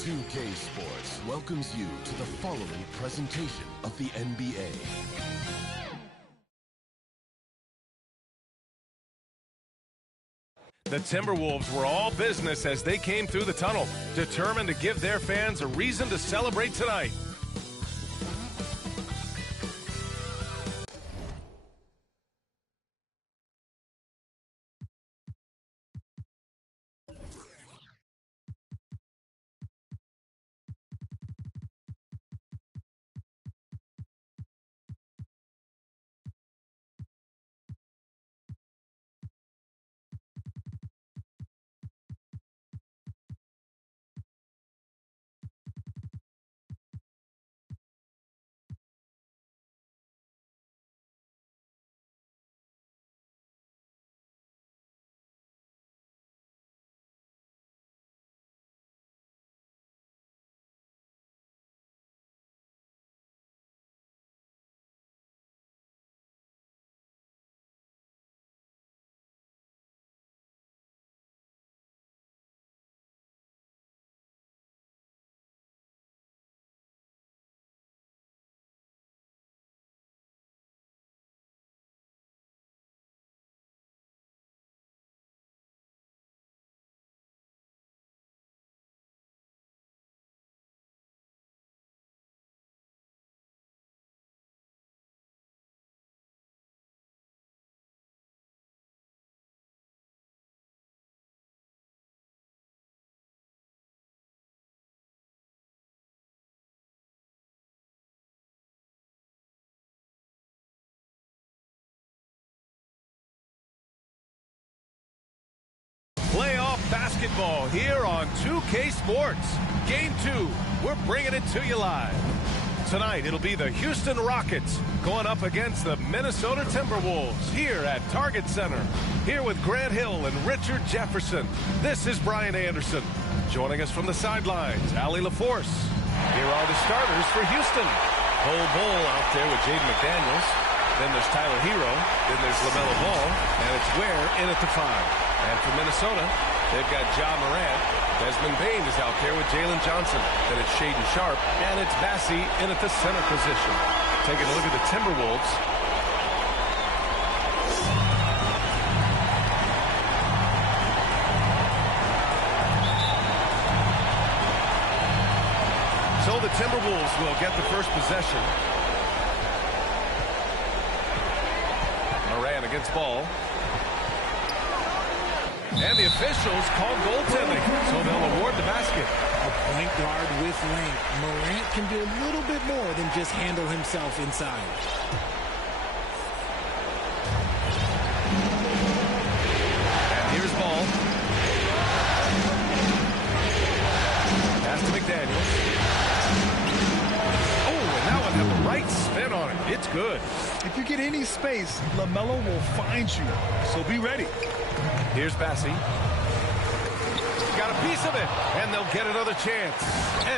2K Sports welcomes you to the following presentation of the NBA. The Timberwolves were all business as they came through the tunnel, determined to give their fans a reason to celebrate tonight. Playoff basketball here on 2K Sports. Game 2, we're bringing it to you live. Tonight, it'll be the Houston Rockets going up against the Minnesota Timberwolves here at Target Center. Here with Grant Hill and Richard Jefferson, this is Brian Anderson. Joining us from the sidelines, Allie LaForce. Here are the starters for Houston. Cole Bull out there with Jaden McDaniels. Then there's Tyler Hero. Then there's LaMelo Ball. And it's Ware in at the 5. And for Minnesota, they've got Ja Morant. Desmond Bane is out there with Jalen Johnson. Then it's Shaedon Sharpe. And it's Bassey in at the center position. Taking a look at the Timberwolves. So the Timberwolves will get the first possession. Morant against Ball. And the officials call goaltending, so they'll award the basket. A point guard with length. Morant can do a little bit more than just handle himself inside. And here's Ball. Pass to McDaniels. Oh, and that one had the right spin on it. It's good. If you get any space, LaMelo will find you, so be ready. Here's Bassey. Got a piece of it, and they'll get another chance.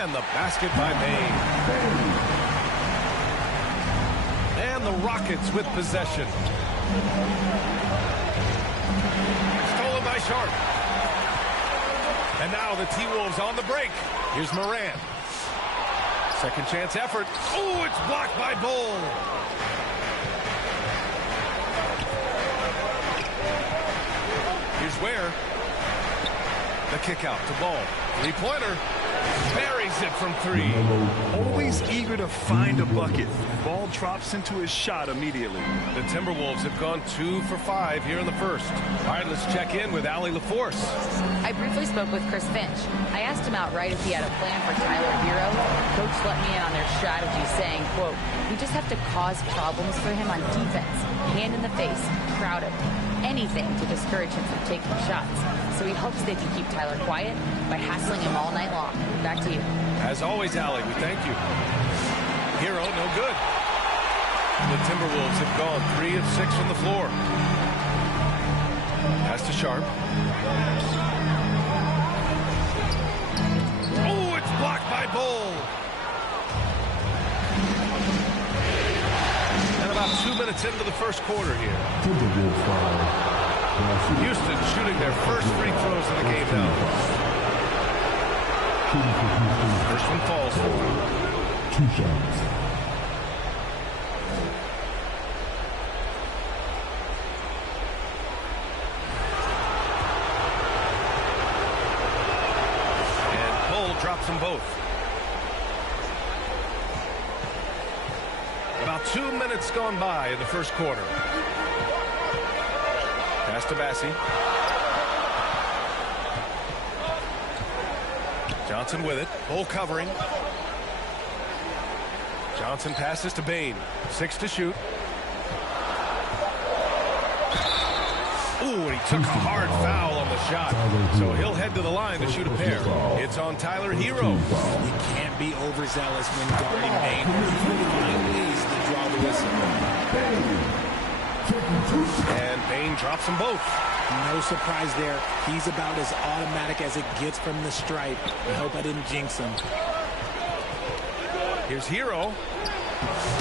And the basket by Bane. And the Rockets with possession. Stolen by Sharpe. And now the T-Wolves on the break. Here's Morant. Second chance effort. Oh, it's blocked by Bull. Ware. The kick out to Ball. Three-pointer. Buries it from three. Always eager to find a bucket. Ball drops into his shot immediately. The Timberwolves have gone 2 for 5 here in the first. All right, let's check in with Allie LaForce. I briefly spoke with Chris Finch. I asked him outright if he had a plan for Tyler Hero. Coach let me in on their strategy, saying, quote, "We just have to cause problems for him on defense. Hand in the face, crowd him, anything to discourage him from taking shots. So he hopes they can keep Tyler quiet by hassling him all night long." Back to you. As always, Allie, we thank you. Hero, no good. The Timberwolves have gone 3 of 6 from the floor. Pass to Sharpe. Oh, it's blocked by Bull. And about 2 minutes into the first quarter here. Houston shooting their first free throws of the game now. First one falls for him. 2 shots. And Bull drops them both. About 2 minutes gone by in the first quarter. Pass to Bassie. Johnson with it. Bull covering. Johnson passes to Bane. 6 to shoot. Ooh, and he took a hard foul on the shot. So he'll head to the line to shoot a pair. It's on Tyler Hero. You can't be overzealous when guarding Bane. Find ways to draw the whistle. And Bane drops them both. No surprise there. He's about as automatic as it gets from the stripe. I hope I didn't jinx him. Here's Hero.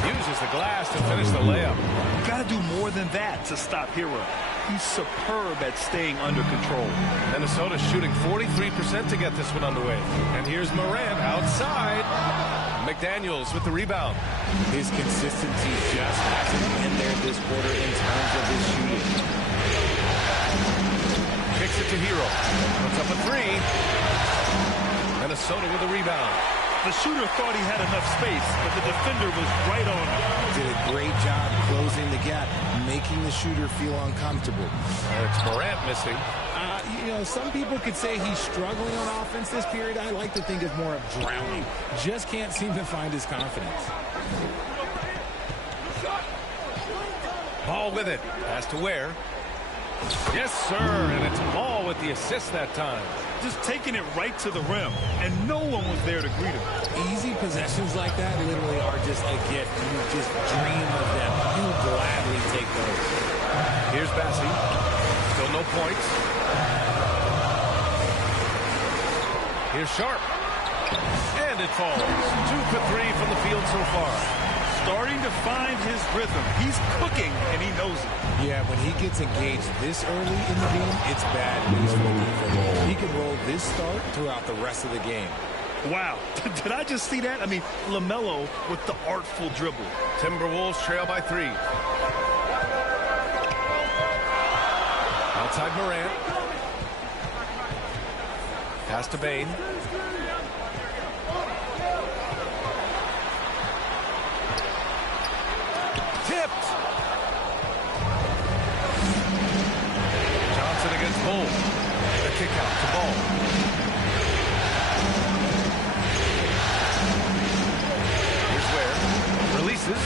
Uses the glass to finish the layup. You got to do more than that to stop Hero. He's superb at staying under control. Minnesota shooting 43% to get this one underway. And here's Morant outside. McDaniels with the rebound. His consistency just hasn't been there this quarter in terms of his shooting. Kicks it to Hero. Puts up a 3. Minnesota with the rebound. The shooter thought he had enough space, but the defender was right on him. Did a great job closing the gap, making the shooter feel uncomfortable. And it's Morant missing. You know, some people could say he's struggling on offense this period. I like to think of more of drowning. Just can't seem to find his confidence. Ball with it. Pass to Ware. Yes, sir. And it's Ball with the assist that time. Just taking it right to the rim, and no one was there to greet him. Easy possessions like that literally are just a gift. You just dream of them. You'll gladly take those. Here's Bassie. Still no points. Here's Sharpe. And it falls. 2 for 3 from the field so far. Starting to find his rhythm. He's cooking, and he knows it. Yeah, when he gets engaged this early in the game, it's bad news for the defense. He can roll this start throughout the rest of the game. Wow. Did I just see that? I mean, LaMelo with the artful dribble. Timberwolves trail by 3. Outside Morant. Pass to Bane. Tipped. Johnson against Bull. The kick out to Ball. Here's Ware. Releases.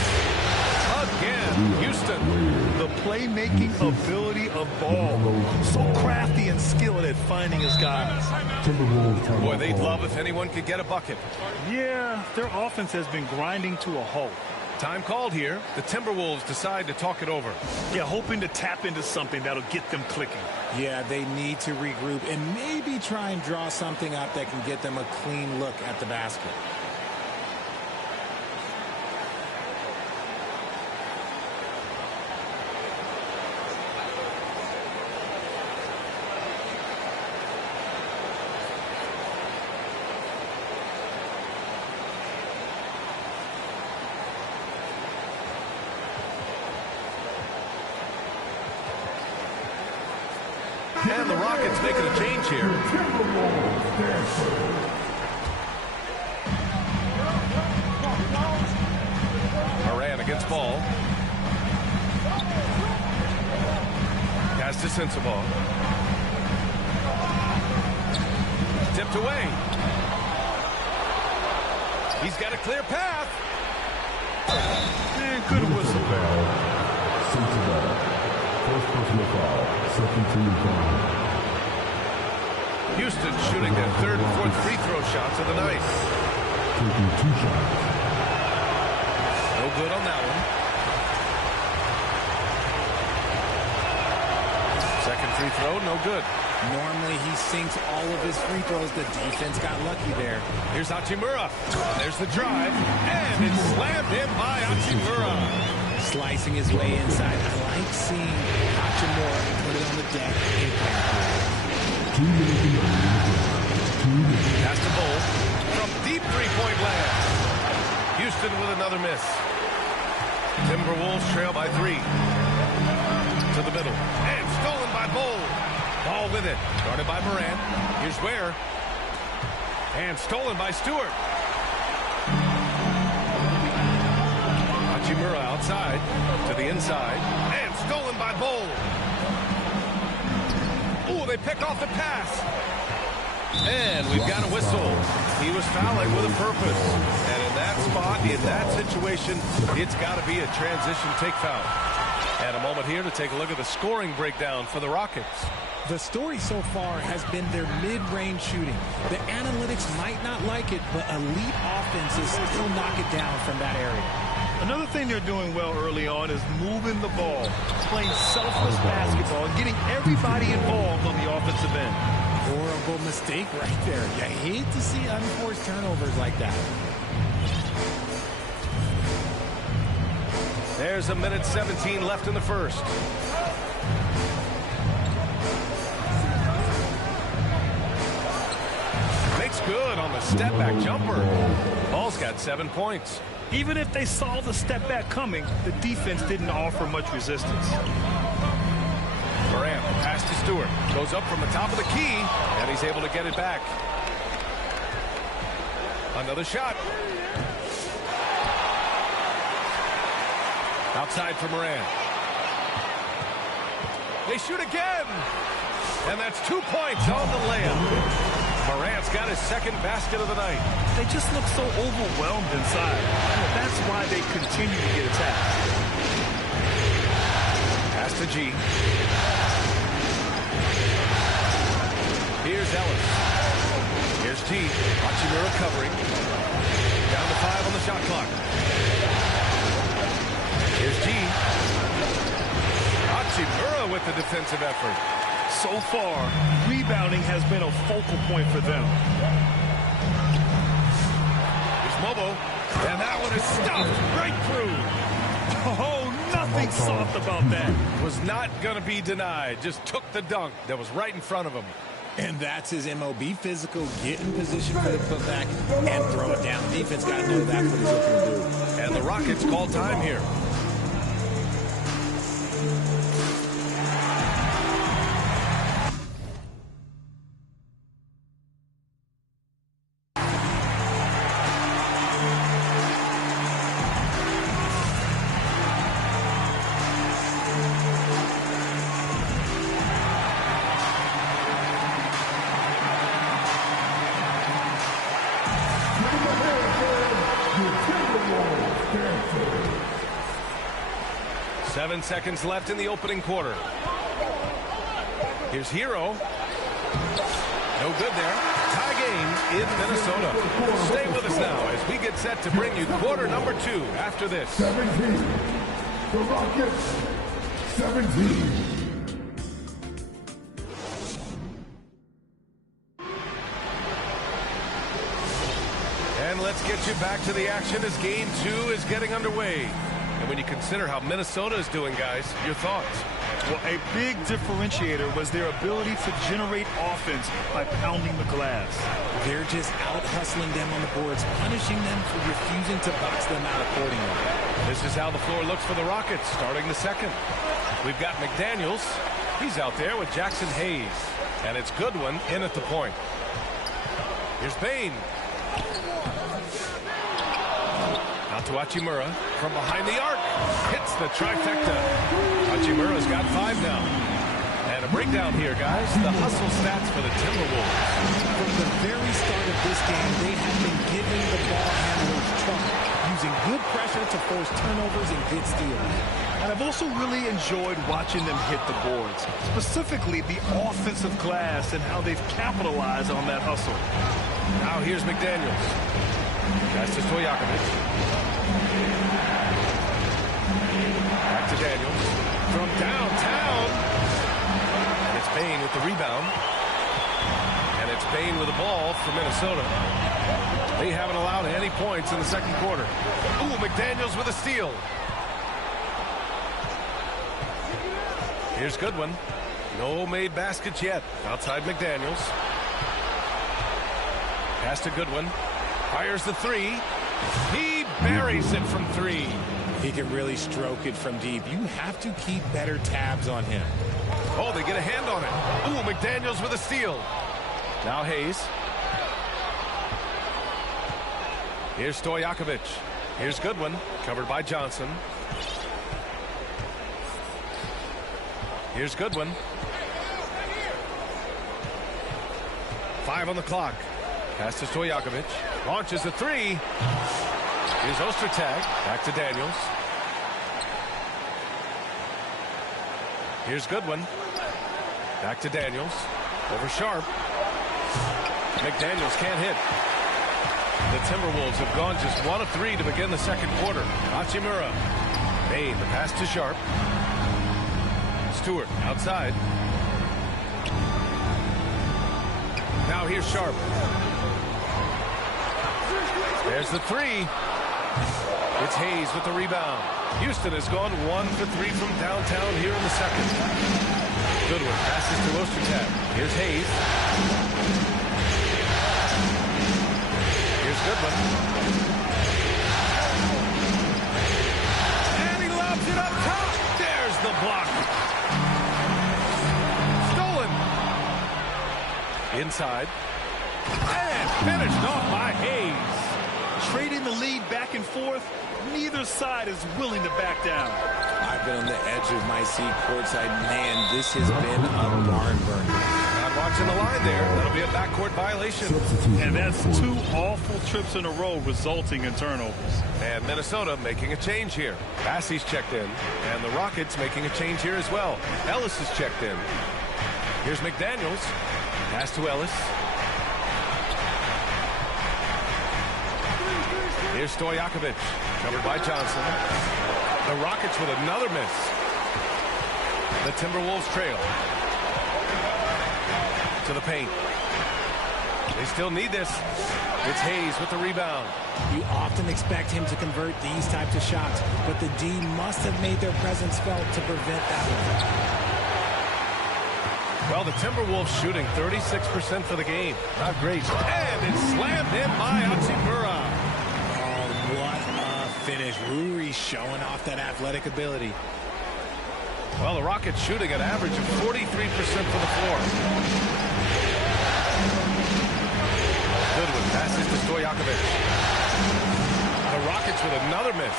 Again. Houston. The playmaking ability of Ball. So crafty and skilled at finding his guys. Boy, they'd love if anyone could get a bucket. Yeah, their offense has been grinding to a halt. Time called here. The Timberwolves decide to talk it over. Yeah, hoping to tap into something that'll get them clicking. Yeah, they need to regroup and maybe try and draw something up that can get them a clean look at the basket. And the Rockets making a change here. Moran against ball. Pass to Sensabaugh. Tipped away. He's got a clear path. And good whistle there. First personal foul, second team foul. Houston shooting their third and fourth free throw shots of the night. Taking 2 shots. No good on that one. Second free throw, no good. Normally he sinks all of his free throws. The defense got lucky there. Here's Hachimura. There's the drive. And it's slammed in by Hachimura. Slicing his way inside. I like seeing Hachimura put it on the deck. Pass to Bull from deep three-point land. Houston with another miss. Timberwolves trail by 3. To the middle. And stolen by Bull. Ball with it. Started by Moran. Here's Ware. And stolen by Stewart. Hachimura outside to the inside. And stolen by Bull. Ooh, they pick off the pass. And we've got a whistle. He was fouling with a purpose. And in that spot, in that situation, it's got to be a transition take foul. And a moment here to take a look at the scoring breakdown for the Rockets. The story so far has been their mid-range shooting. The analytics might not like it, but elite offenses still knock it down from that area. Another thing they're doing well early on is moving the ball, playing selfless basketball, and getting everybody involved on the offensive end. Horrible mistake right there. You hate to see unforced turnovers like that. There's 1:17 left in the first. Makes good on the step-back jumper. Ball's got 7 points. Even if they saw the step back coming, the defense didn't offer much resistance. Moran, pass to Stewart. Goes up from the top of the key, and he's able to get it back. Another shot. Outside for Moran. They shoot again. And that's 2 points on the layup. Morant's got his second basket of the night. They just look so overwhelmed inside. And that's why they continue to get attacked. Pass to G. Here's Ellis. Here's G. Hachimura covering. Down to 5 on the shot clock. Here's G. Hachimura with the defensive effort. So far, rebounding has been a focal point for them. Here's Mobo. And that one is stuffed right through. Oh, nothing soft about that. Was not going to be denied. Just took the dunk that was right in front of him. And that's his MOB physical. Get in position for the putback and throw it down. Defense got to know that's what he's looking to do. And the Rockets call time here. Seven seconds left in the opening quarter. Here's Hero. No good there. Tie game in Minnesota. Stay with us now as we get set to bring you quarter number 2 after this. 17. The Rockets. 17. And let's get you back to the action as game 2 is getting underway. And when you consider how Minnesota is doing, guys, your thoughts? Well, a big differentiator was their ability to generate offense by pounding the glass. They're just out-hustling them on the boards, punishing them for refusing to box them out accordingly. This is how the floor looks for the Rockets starting the second. We've got McDaniels. He's out there with Jackson Hayes. And it's Goodwin in at the point. Here's Bane. Out to Hachimura from behind the arc. Hits the trifecta. Hachimura's got 5 now. And a breakdown here, guys. The hustle stats for the Timberwolves. From the very start of this game, they have been giving the ball handlers trouble, using good pressure to force turnovers and get steals. And I've also really enjoyed watching them hit the boards, specifically the offensive glass and how they've capitalized on that hustle. Now here's McDaniels. Pass to Stojakovic. Back to Daniels. From downtown. And it's Bane with the rebound. And it's Bane with the ball for Minnesota. They haven't allowed any points in the second quarter. Ooh, McDaniels with a steal. Here's Goodwin. No made baskets yet. Outside McDaniels. Pass to Goodwin. Fires the 3. He buries it from 3. He can really stroke it from deep. You have to keep better tabs on him. Oh, they get a hand on it. Ooh, McDaniels with a steal. Now Hayes. Here's Stojakovic. Here's Goodwin. Covered by Johnson. Here's Goodwin. 5 on the clock. Pass to Stojakovic. Launches the 3. Here's Ostertag. Back to Daniels. Here's Goodwin. Back to Daniels. Over Sharpe. McDaniels can't hit. The Timberwolves have gone just 1 of 3 to begin the second quarter. Hachimura. Bane, the pass to Sharpe. Stewart outside. Now here's Sharpe. There's the 3. It's Hayes with the rebound. Houston has gone 1 for 3 from downtown here in the second. Goodwin passes to Ostertag. Here's Hayes. Here's Goodwin. And he lobs it up top. There's the block. Stolen. Inside. And finished off by Hayes. Trading the lead back and forth, neither side is willing to back down. I've been on the edge of my seat courtside. Man, this has been a barn burner. Not watching the line there. That'll be a backcourt violation. And that's 2 awful trips in a row resulting in turnovers. And Minnesota making a change here. Bassey's checked in. And the Rockets making a change here as well. Ellis is checked in. Here's McDaniels. Pass to Ellis. Here's Stojakovic. Covered by Johnson. The Rockets with another miss. The Timberwolves trail. To the paint. They still need this. It's Hayes with the rebound. You often expect him to convert these types of shots, but the D must have made their presence felt to prevent that. Well, the Timberwolves shooting 36% for the game. Not great. And it's slammed in by Hachimura. What a finish. Ruri showing off that athletic ability. Well, the Rockets shooting an average of 43% for the floor. Goodwin passes to Stojakovic. The Rockets with another miss.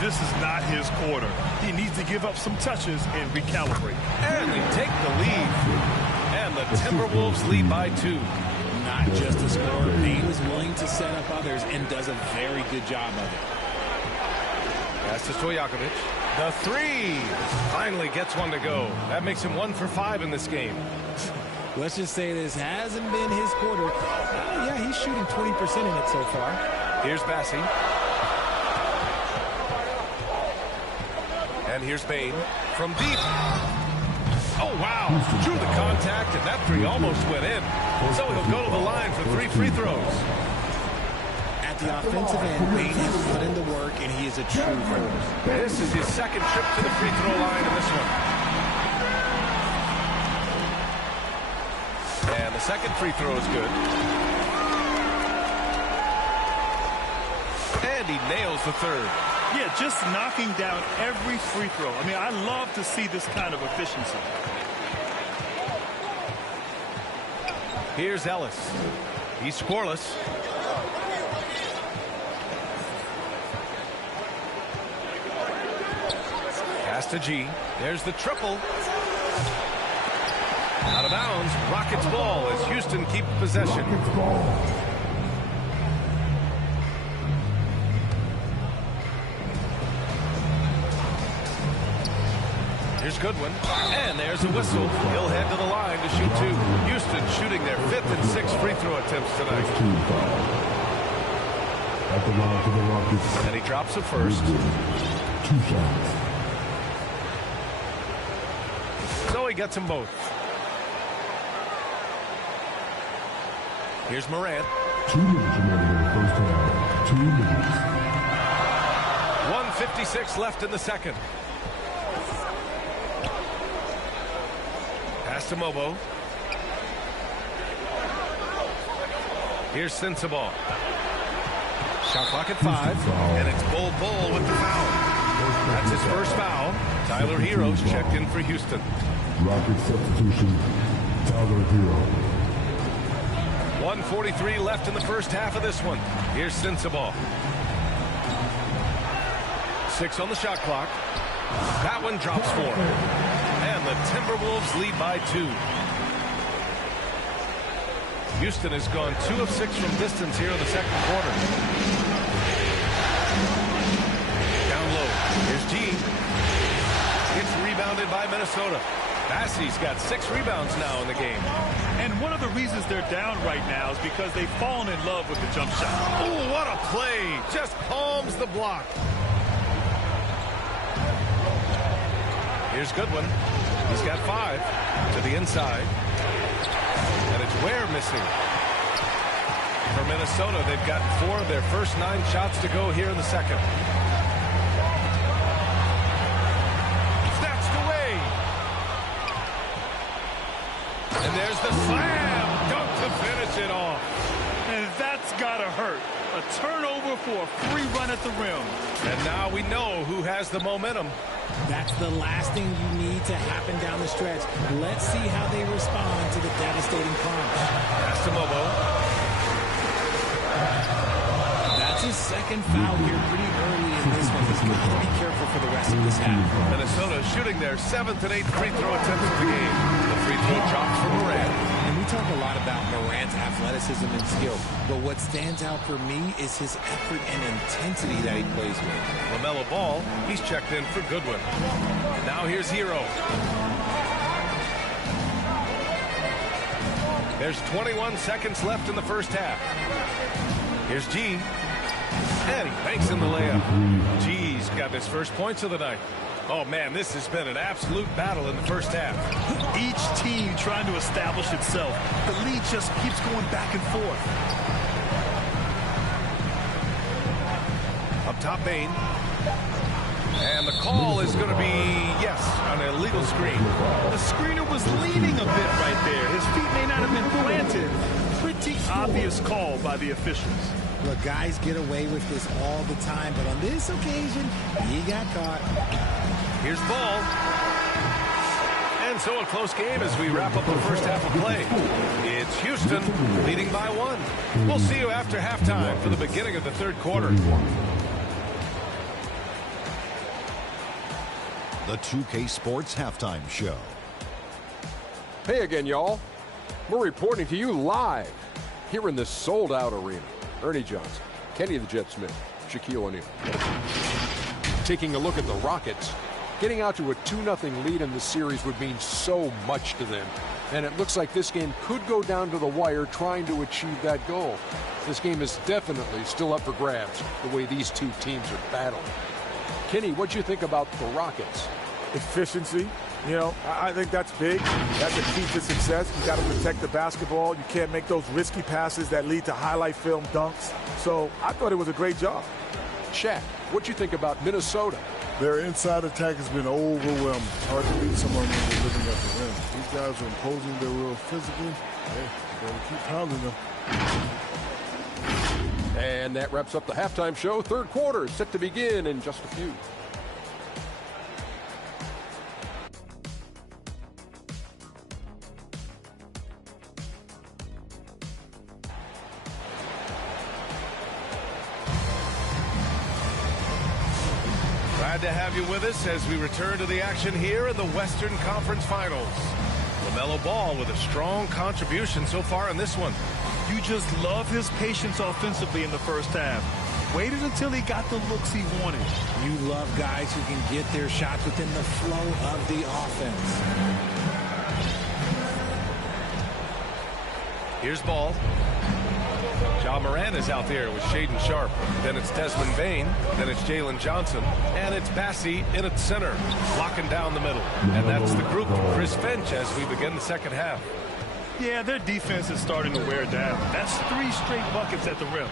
This is not his quarter. He needs to give up some touches and recalibrate. And they take the lead. And the Timberwolves lead by 2. Not just a scorer. Bane is willing to set up others and does a very good job of it. Pass to Stojakovic. The 3 finally gets one to go. That makes him 1 for 5 in this game. Let's just say this hasn't been his quarter. Yeah, he's shooting 20% in it so far. Here's Bassey. And here's Bane from deep. Oh, wow. Drew the contact, and that 3 almost went in. So he'll go to the line for 3 free throws. At the offensive end, Bane has put in the work, and he is a true force. This is his second trip to the free throw line in this one. And the second free throw is good. And he nails the 3rd. Yeah, just knocking down every free throw. I mean, I love to see this kind of efficiency. Here's Ellis. He's scoreless. Pass to G. There's the triple. Out of bounds. Rockets ball as Houston keep possession. Here's Goodwin. And there's a whistle. He'll head to the line to shoot two. Houston shooting their 5th and 6th free throw attempts tonight. And he drops a first. 2 shots. So he gets them both. Here's Morant. 2 minutes remaining in the first half. 2 minutes. 1:56 left in the second. Pass to Mobo. Here's Sensabaugh. Shot clock at 5. And it's Bol with the foul. That's his first foul. Tyler Hero's checked in for Houston. Rocket substitution. Tyler Hero. 1:43 left in the first half of this one. Here's Sensabaugh. 6 on the shot clock. That one drops 4. And the Timberwolves lead by 2. Houston has gone 2 of 6 from distance here in the second quarter. Down low. Here's G. It's rebounded by Minnesota. Bassey's got 6 rebounds now in the game. And one of the reasons they're down right now is because they've fallen in love with the jump shot. Oh, what a play. Just palms the block. Here's Goodwin. He's got 5 to the inside. And it's Ware missing. For Minnesota, they've got 4 of their first 9 shots to go here in the second. Snatched away. And there's the slam dunk to finish it off. And that's gotta hurt. A turnover for a free run at the rim. And now we know who has the momentum. That's the last thing you need to happen down the stretch. Let's see how they respond to the devastating crunch. Pass to Mobo. That's his second foul here pretty early in this one. He's got to be careful for the rest of this half. Minnesota shooting their 7th and 8th free throw attempts of the game. The free throw drops for Morant. And we talk a lot about Morant's athleticism and skill, but what stands out for me is his effort and intensity that he plays with. LaMelo Ball, he's checked in for Goodwin. Now here's Hero. There's 21 seconds left in the first half. Here's G. And he banks in the layup. G's got his first points of the night. Oh, man, this has been an absolute battle in the first half. Each team trying to establish itself. The lead just keeps going back and forth. Up top, Bane. And the call is going to be, yes, an illegal screen. The screener was leaning a bit right there. His feet may not have been planted. Pretty obvious call by the officials. Look, guys get away with this all the time, but on this occasion, he got caught. Here's Ball. And so a close game as we wrap up the first half of play. It's Houston leading by 1. We'll see you after halftime for the beginning of the third quarter. The 2K Sports Halftime Show. Hey again, y'all. We're reporting to you live here in this sold-out arena. Ernie Johnson, Kenny the Jet Smith, Shaquille O'Neal. Taking a look at the Rockets, getting out to a 2-0 lead in the series would mean so much to them. And it looks like this game could go down to the wire trying to achieve that goal. This game is definitely still up for grabs, the way these two teams are battling. Kenny, what'd you think about the Rockets? Efficiency. You know, I think that's big. That's a key to success. You got to protect the basketball. You can't make those risky passes that lead to highlight film dunks. So I thought it was a great job. Shaq, what'd you think about Minnesota? Their inside attack has been overwhelming. Hard to beat someone when they're living at the rim. These guys are imposing their will physically. Hey, better keep pounding them. And that wraps up the halftime show. Third quarter set to begin in just a few. to have you with us as we return to the action here in the Western Conference Finals. LaMelo Ball with a strong contribution so far in this one. You just love his patience offensively in the first half. Waited until he got the looks he wanted. You love guys who can get their shots within the flow of the offense. Here's Ball. Ja Morant is out there with Shaedon Sharpe. Then it's Desmond Bane. Then it's Jalen Johnson. And it's Bassey in at center, locking down the middle. And that's the group from Chris Finch as we begin the second half. Yeah, their defense is starting to wear down. That's 3 straight buckets at the rim.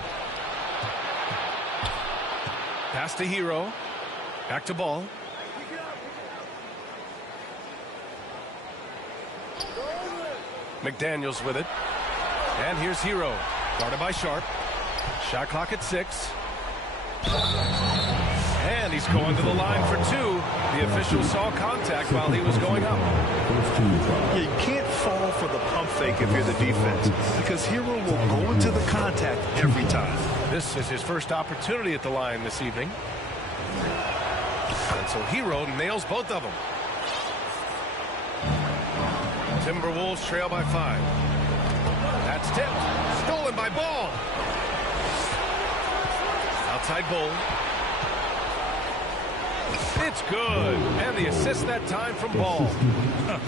Pass to Hero. Back to Ball. McDaniels with it. And here's Hero. Guarded by Sharpe. Shot clock at 6. And he's going to the line for 2. The official saw contact while he was going up. Yeah, you can't fall for the pump fake if you're the defense, because Hero will go into the contact every time. This is his first opportunity at the line this evening. And so Hero nails both of them. Timberwolves trail by 5. That's tipped. Stolen by Ball. Outside Bull. It's good. And the assist that time from Ball. A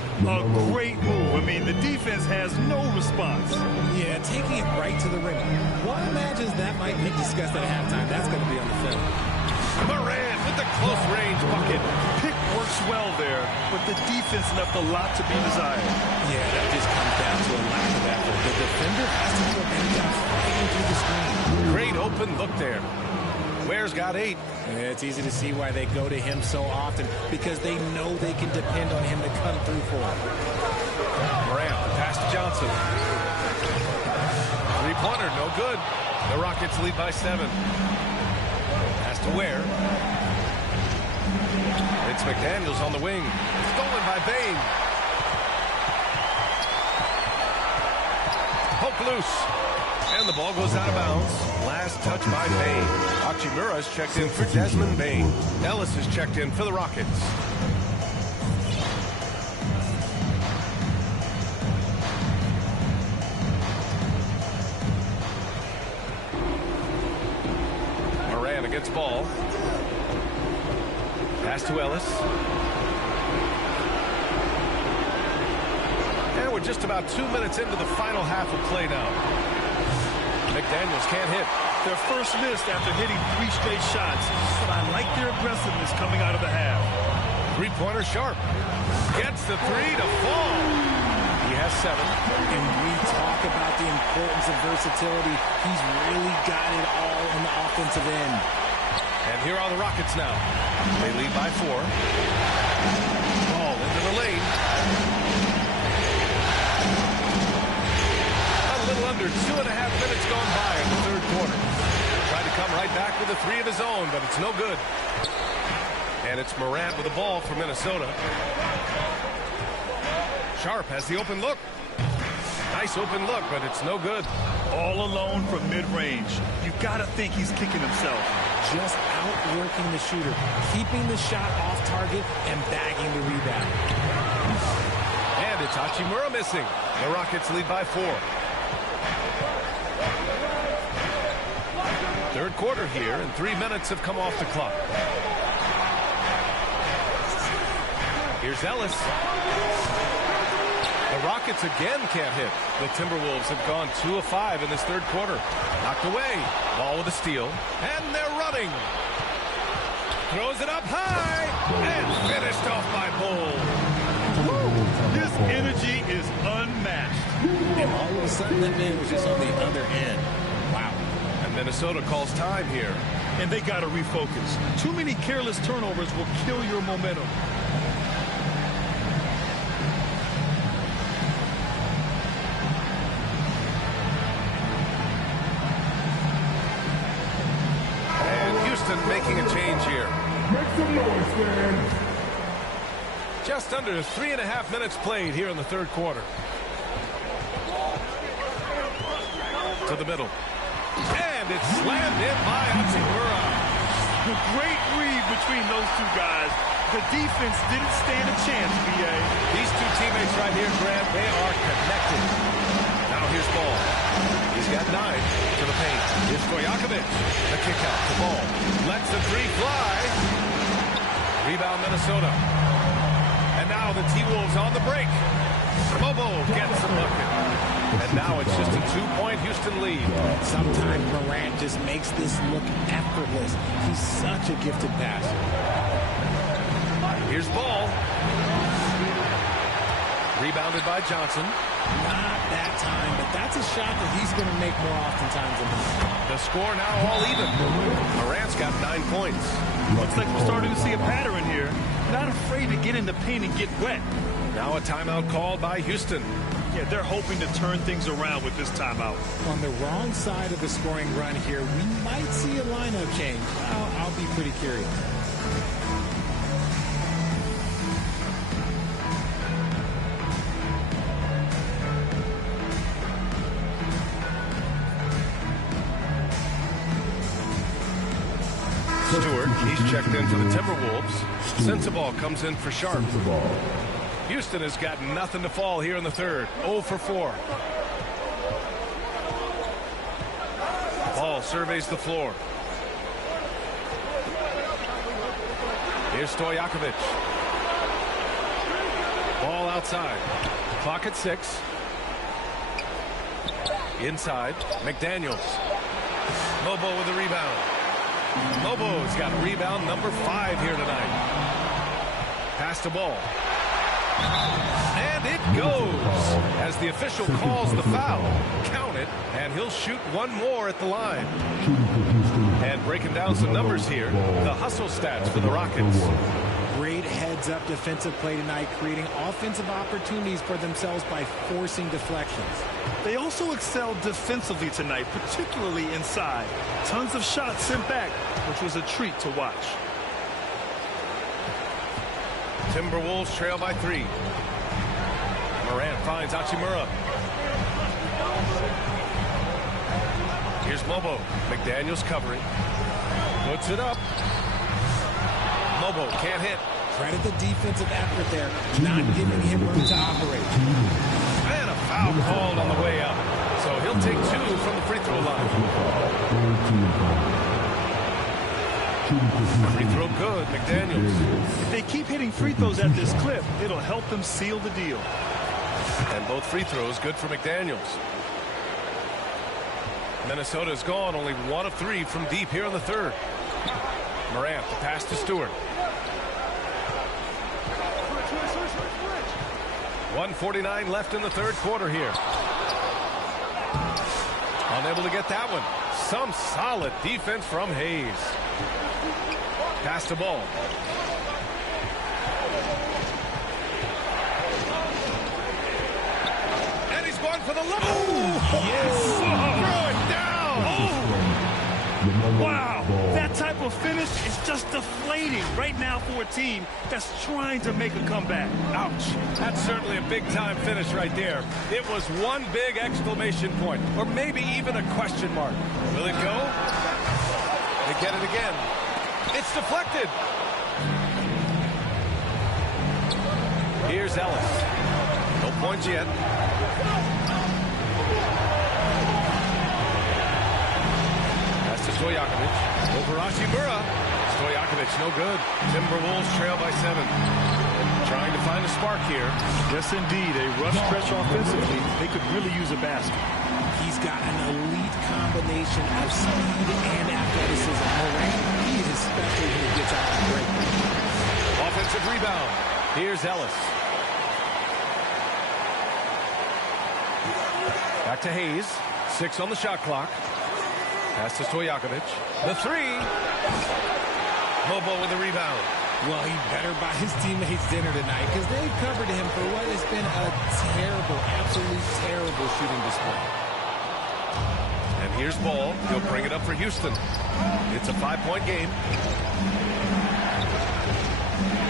great move. I mean, the defense has no response. Yeah, taking it right to the rim. One imagines that might be discussed at halftime. That's going to be on the film. Morant with the close range bucket. Pick works well there, but the defense left a lot to be desired. Yeah, that just comes down to a lack of effort. The defender has to do a better job fighting through the screen. Great open look there. Ware's got 8. Yeah, it's easy to see why they go to him so often, because they know they can depend on him to come through for them. Morant, pass to Johnson. 3-pointer, no good. The Rockets lead by 7. Pass to Ware. It's McDaniels on the wing. Stolen by Bane. Poke loose. And the ball goes out of bounds. Last touch by Bane. Hachimura's checked in for Desmond Bane. Ellis is checked in for the Rockets. Moran against Ball. Pass to Ellis. And we're just about 2 minutes into the final half of play now. McDaniels can't hit. Their first miss after hitting 3 straight shots, but I like their aggressiveness coming out of the half. 3-pointer Sharpe. Gets the 3 to fall. He has 7. And we talk about the importance of versatility. He's really got it all on the offensive end. And here are the Rockets now. They lead by 4. Ball into the lane. A little under 2.5 minutes gone by in the third quarter. Tried to come right back with a 3 of his own, but it's no good. And it's Morant with the ball for Minnesota. Sharpe has the open look. Nice open look, but it's no good. All alone from mid-range. You've got to think he's kicking himself. Just outworking the shooter, keeping the shot off target and bagging the rebound. And it's Hachimura missing. The Rockets lead by 4. Third quarter here, and 3 minutes have come off the clock. Here's Ellis. The Rockets again can't hit. The Timberwolves have gone 2 of 5 in this third quarter. Knocked away. Ball with a steal. And they're running. Throws it up high. And finished off by Bull. His energy is unmatched. And all of a sudden, that man was just on the other end. Wow. And Minnesota calls time here. And they got to refocus. Too many careless turnovers will kill your momentum. Making a change here. Make some noise, man. Just under 3.5 minutes played here in the third quarter. To the middle. And it's slammed in by Hachimura. Great read between those two guys. The defense didn't stand a chance, B.A. These two teammates right here, Grant, they are connected. Now here's Ball. He's got 9 to the paint. Here's Stojakovic. The kick out to Ball. Lets the 3 fly. Rebound Minnesota. And now the T-Wolves on the break. Bobo gets the bucket. And now it's just a 2-point Houston lead. Sometimes Morant just makes this look effortless. He's such a gifted passer. Here's Ball. Rebounded by Johnson. Not that time, but that's a shot that he's going to make more oftentimes than not. The score now all even. Morant's got 9 points. Looks like we're starting to see a pattern here. Not afraid to get in the paint and get wet. Now a timeout called by Houston. Yeah, they're hoping to turn things around with this timeout. On the wrong side of the scoring run here, we might see a lineup change. I'll be pretty curious. Stewart, he's checked in for the Timberwolves. Sensabaugh comes in for Sharpe. Houston has got nothing to fall here in the third. 0 for 4. Ball surveys the floor. Here's Stojakovic. Ball outside. Clock at 6. Inside. McDaniels. Lobo with the rebound. Lobo's got rebound number 5 here tonight. Pass the ball. And it goes as the official calls the foul. Count it, and he'll shoot one more at the line. And breaking down some numbers here, the hustle stats for the Rockets. Great heads-up defensive play tonight, creating offensive opportunities for themselves by forcing deflections. They also excelled defensively tonight, particularly inside. Tons of shots sent back, which was a treat to watch. Timberwolves trail by 3. Morant finds Hachimura. Here's Lobo. McDaniels covering. Puts it up. Lobo can't hit. Credit the defensive effort there, not giving him room to operate. And a foul called on the way up. So he'll take 2 from the free throw line. Free throw good, McDaniels. If they keep hitting free throws at this clip, it'll help them seal the deal. And both free throws good for McDaniels. Minnesota's gone only 1 of 3 from deep here in the third. Morant, the pass to Stewart. 1:49 left in the third quarter here. Unable to get that one. Some solid defense from Hayes. Pass the ball. And he's going for the look. Oh, yes. Throw it down. Oh. Wow. That type of finish is just deflating right now for a team that's trying to make a comeback. Ouch. That's certainly a big-time finish right there. It was one big exclamation point, or maybe even a question mark. Will it go? They get it again. It's deflected. Here's Ellis. No points yet. That's to Stojakovic. Over Hachimura. Stojakovic, no good. Timberwolves trail by 7. Trying to find a spark here. Yes, indeed. A rough stretch offensively. They could really use a basket. He's got an elite combination of speed and athleticism. Morant, he is special when he gets out of the break. Offensive rebound. Here's Ellis. Back to Hayes. 6 on the shot clock. Pass to Stojakovic. The 3. Lobo with the rebound. Well, he better buy his teammates dinner tonight because they've covered him for what has been a terrible, absolute terrible shooting display. And here's Ball. He'll bring it up for Houston. It's a 5-point game.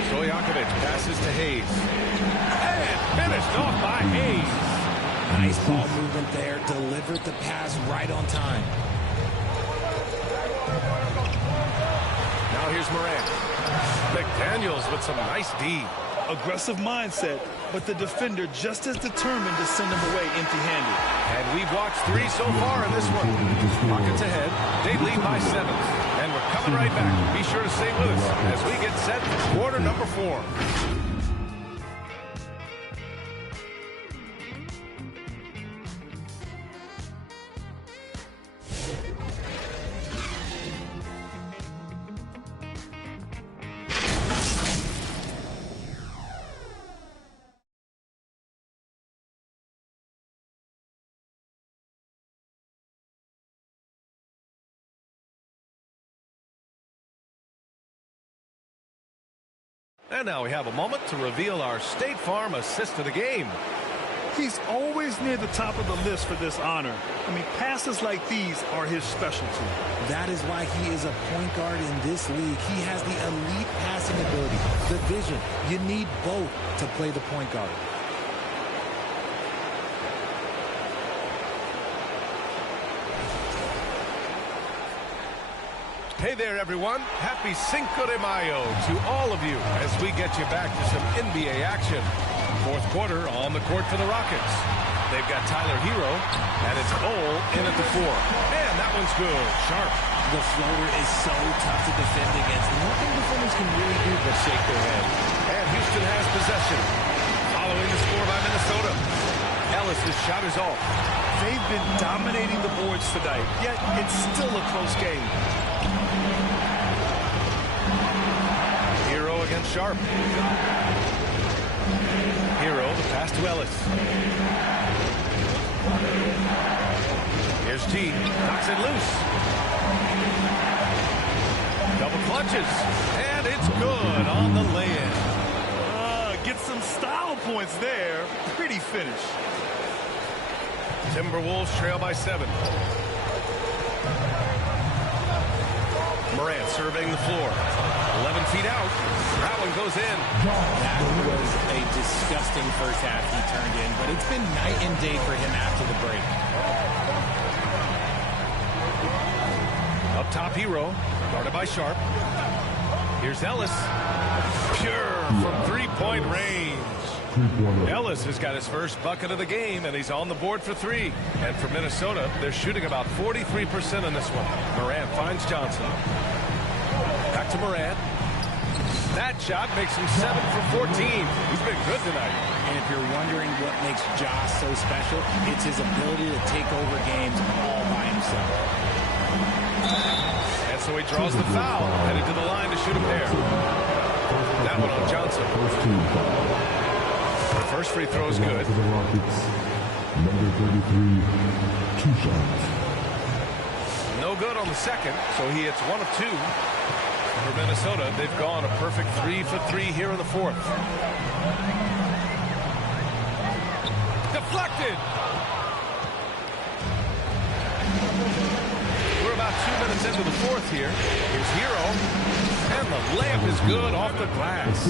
Stojakovic passes to Hayes. And finished off by Hayes. Nice ball movement there. Delivered the pass right on time. Now here's Morant. McDaniels with some nice D. Aggressive mindset, but the defender just as determined to send him away empty-handed. And we've watched 3 so far in this one. Rockets ahead. They lead by 7. And we're coming right back. Be sure to stay with us as we get set for quarter number 4. And now we have a moment to reveal our State Farm assist of the game. He's always near the top of the list for this honor. I mean, passes like these are his specialty. That is why he is a point guard in this league. He has the elite passing ability, the vision. You need both to play the point guard. Hey there, everyone. Happy Cinco de Mayo to all of you as we get you back to some NBA action. Fourth quarter on the court for the Rockets. They've got Tyler Hero, and it's Bole in at the 4. And that one's good. Sharpe. The floater is so tough to defend against. Nothing defenders can really do but shake their head. And Houston has possession. Following the score by Minnesota. Ellis' shot is off. They've been dominating the boards tonight, yet it's still a close game. Hero against Sharpe. Hero, the pass to Ellis. Here's T. Knocks it loose. Double clutches. And it's good on the lay-in. Get some style points there. Pretty finish. Timberwolves trail by 7. Morant surveying the floor. 11 feet out. That one goes in. That was a disgusting first half he turned in, but it's been night and day for him after the break. Up top, Hero. Guarded by Sharpe. Here's Ellis. Pure from three-point range. Ellis has got his first bucket of the game, and he's on the board for 3. And for Minnesota, they're shooting about 43% in this one. Morant finds Johnson. Back to Morant. That shot makes him 7 for 14. He's been good tonight. And if you're wondering what makes Josh so special, it's his ability to take over games all by himself. And so he draws the foul, headed to the line to shoot a pair. That one on Johnson. The first free throw is good. Number 33, 2 shots. No good on the second, so he hits 1 of 2. For Minnesota, they've gone a perfect 3 for 3 here in the 4th. Deflected. We're about 2 minutes into the 4th here. Here's Hero. And the layup is good off the glass.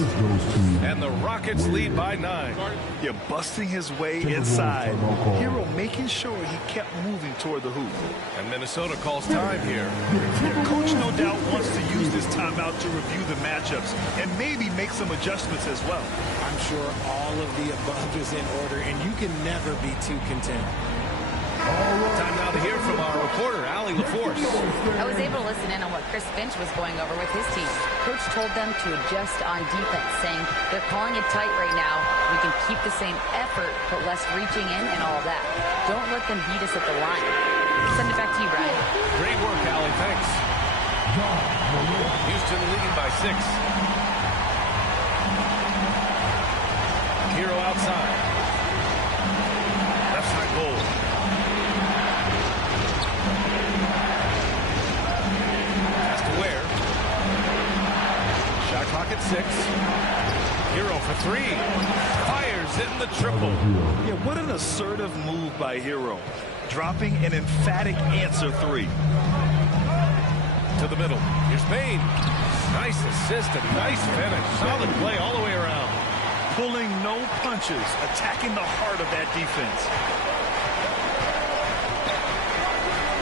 And the Rockets lead by 9. You're busting his way inside. Hero making sure he kept moving toward the hoop. And Minnesota calls time here. Coach no doubt wants to use this timeout to review the matchups and maybe make some adjustments as well. I'm sure all of the above is in order, and you can never be too content. Time now to hear from our reporter, Allie LaForce. I was able to listen in on what Chris Finch was going over with his team. Coach told them to adjust on defense, saying they're calling it tight right now. We can keep the same effort, but less reaching in and all that. Don't let them beat us at the line. Send it back to you, Ryan. Great work, Allie. Thanks. Houston leading by 6. Hero outside. Left side goal. Pass to Ware. Shot clock at 6. Hero for 3. Fires in the triple. Yeah, what an assertive move by Hero. Dropping an emphatic answer 3. To the middle. Here's Bane. Nice assist and nice finish. Solid play all the way around. Pulling no punches, attacking the heart of that defense.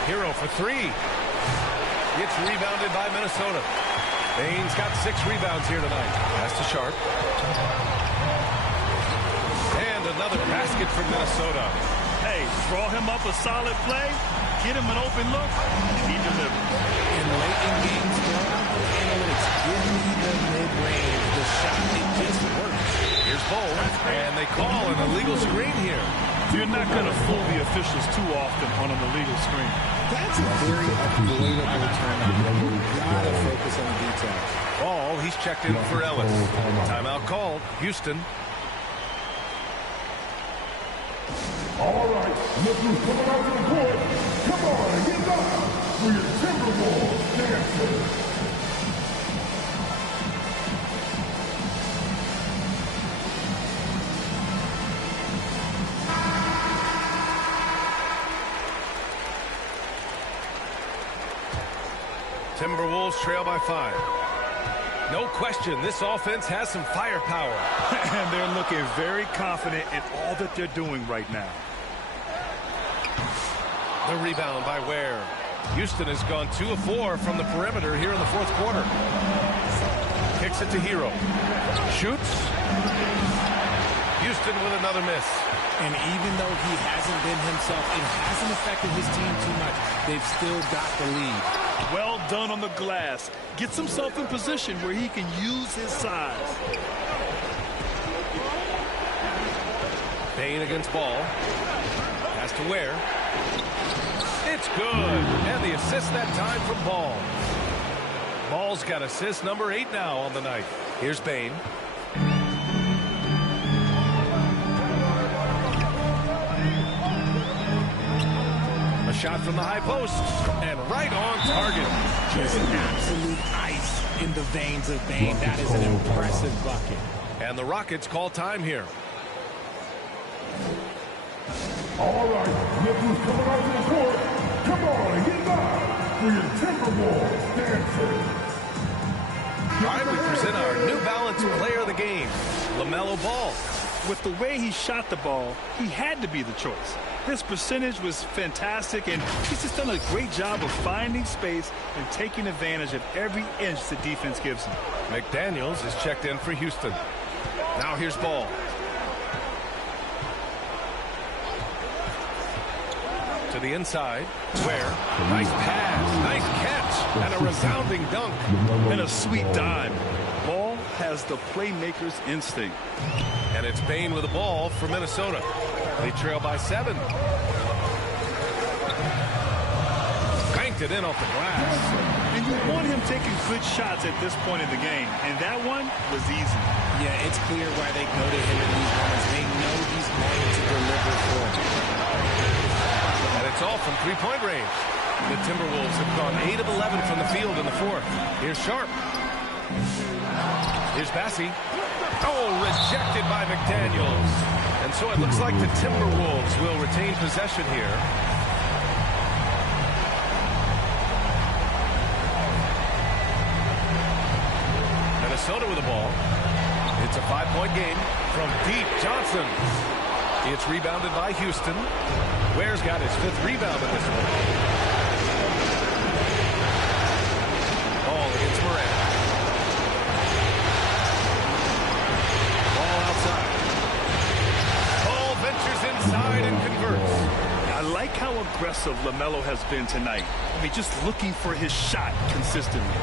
Hero for 3. It's rebounded by Minnesota. Bane's got 6 rebounds here tonight. Pass to Sharpe. And another basket for Minnesota. Hey, draw him up a solid play, get him an open look, and he delivers. And late in games, analytics, give me the mid-range, the shot, it just works. Here's Bole, and they call an illegal screen here. You're not going to fool the officials too often on an illegal screen. That's a very avoidable turnover. You've got to focus on the details. Ball, he's checked in for Ellis. Timeout called. Houston. All right, look who's coming out to the court. Come on, get up for your TWolves dancers. Timberwolves trail by 5. No question, this offense has some firepower. And they're looking very confident in all that they're doing right now. The rebound by Ware. Houston has gone 2 of 4 from the perimeter here in the 4th quarter. Kicks it to Hero. Shoots. Houston with another miss. And even though he hasn't been himself, it hasn't affected his team too much. They've still got the lead. Well done on the glass. Gets himself in position where he can use his size. Bane against Ball. Pass to Ware. It's good. And the assist that time from Ball. Ball's got assist number 8 now on the night. Here's Bane. A shot from the high post. And right on target. Just absolute ice in the veins of Bane. That is an impressive bucket. And the Rockets call time here. All right, look who's coming out to the court. Come on, get up for your Timberwolves dancers. All right, we present our New Balance player of the game, LaMelo Ball. With the way he shot the ball, he had to be the choice. His percentage was fantastic, and he's just done a great job of finding space and taking advantage of every inch the defense gives him. McDaniels is checked in for Houston. Now here's Ball. To the inside. Ware. Nice pass. Nice catch. And a resounding dunk. And a sweet dime. Ball has the playmaker's instinct. And it's Bane with the ball for Minnesota. They trail by 7. Banked it in off the glass. And you want him taking good shots at this point in the game. And that one was easy. Yeah, it's clear why they go to him in these moments. They know he's going to deliver for them. And it's all from 3-point range. The Timberwolves have gone 8 of 11 from the field in the 4th. Here's Sharpe. Here's Bassey. Oh, rejected by McDaniels. And so it looks like the Timberwolves will retain possession here. Minnesota with the ball. It's a 5-point game from deep. Johnson. It's rebounded by Houston. Ware's got his 5th rebound in this one. Ball against Morant. Ball outside. Ball ventures inside and converts. I like how aggressive LaMelo has been tonight. I mean, just looking for his shot consistently.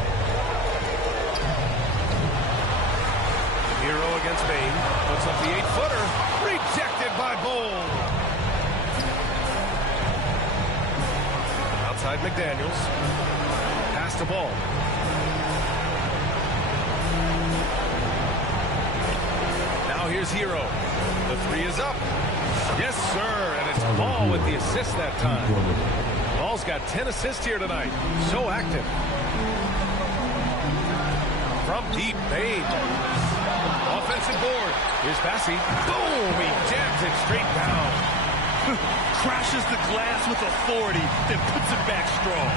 Hero against Bane. Puts up the 8-footer. Rejected by Bole. Outside McDaniels. Pass to Ball. Now here's Hero. The 3 is up. Yes, sir. And it's Ball with the assist that time. Ball's got 10 assists here tonight. So active. From deep, Bane. Offensive board. Here's Bassey. Boom! He jams it straight down. Crashes the glass with authority, then puts it back strong.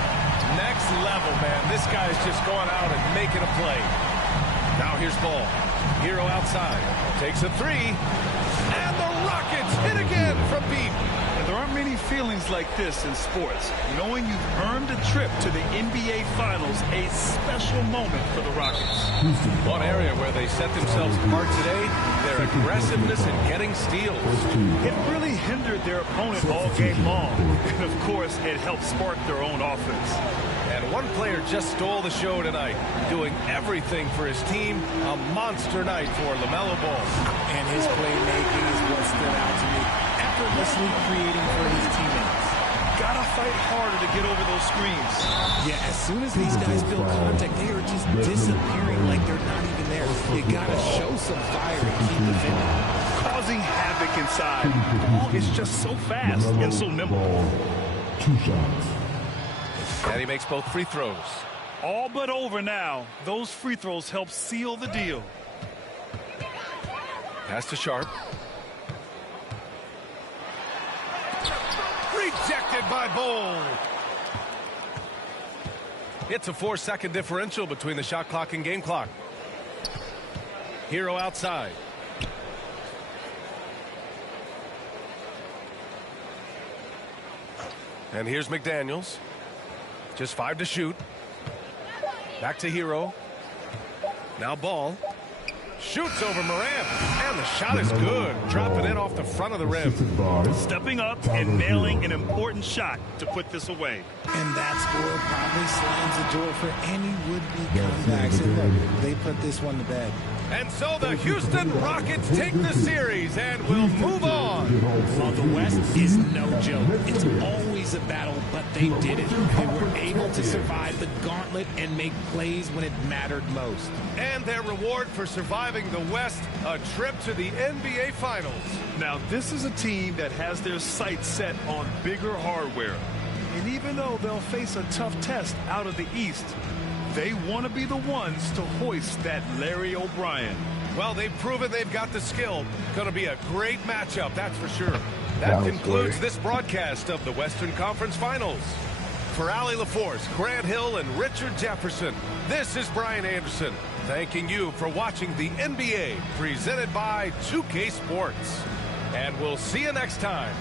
Next level, man. This guy's just going out and making a play. Now here's Ball. Hero outside. Takes a 3. And the Rockets hit again from deep. And there aren't many many feelings like this in sports. Knowing you've earned a trip to the NBA Finals, a special moment for the Rockets. One area where they set themselves apart today, their aggressiveness in getting steals. It really hindered their opponent all game long. And of course, it helped spark their own offense. And one player just stole the show tonight, doing everything for his team. A monster night for LaMelo Ball. And his playmaking is what stood out to me. Effortlessly creating for his teammates. Gotta fight harder to get over those screens. Yeah, as soon as these guys feel contact, they are just disappearing like they're not even there. You gotta show some fire and keep defending. Causing havoc inside. Ball is just so fast and so nimble. 2 shots. And he makes both free throws. All but over now. Those free throws help seal the deal. Pass to Sharpe. Rejected by Bole. It's a 4-second differential between the shot clock and game clock. Hero outside. And here's McDaniels. Just 5 to shoot. Back to Hero. Now Ball. Shoots over Morant. And the shot is good. Dropping it off the front of the rim. Stepping up and nailing an important shot to put this away. And that score probably slams the door for any would-be comebacks. And look, they put this one to bed. And so the Houston Rockets take the series and will move on. Well, the West is no joke. It's always a battle, but they did it. They were able to survive the gauntlet and make plays when it mattered most. And their reward for surviving the West, a trip to the NBA Finals. Now, this is a team that has their sights set on bigger hardware. And even though they'll face a tough test out of the East, they want to be the ones to hoist that Larry O'Brien. Well, they've proven they've got the skill. Going to be a great matchup, that's for sure. That concludes this broadcast of the Western Conference Finals. For Allie LaForce, Grant Hill, and Richard Jefferson, this is Brian Anderson, thanking you for watching the NBA presented by 2K Sports. And we'll see you next time.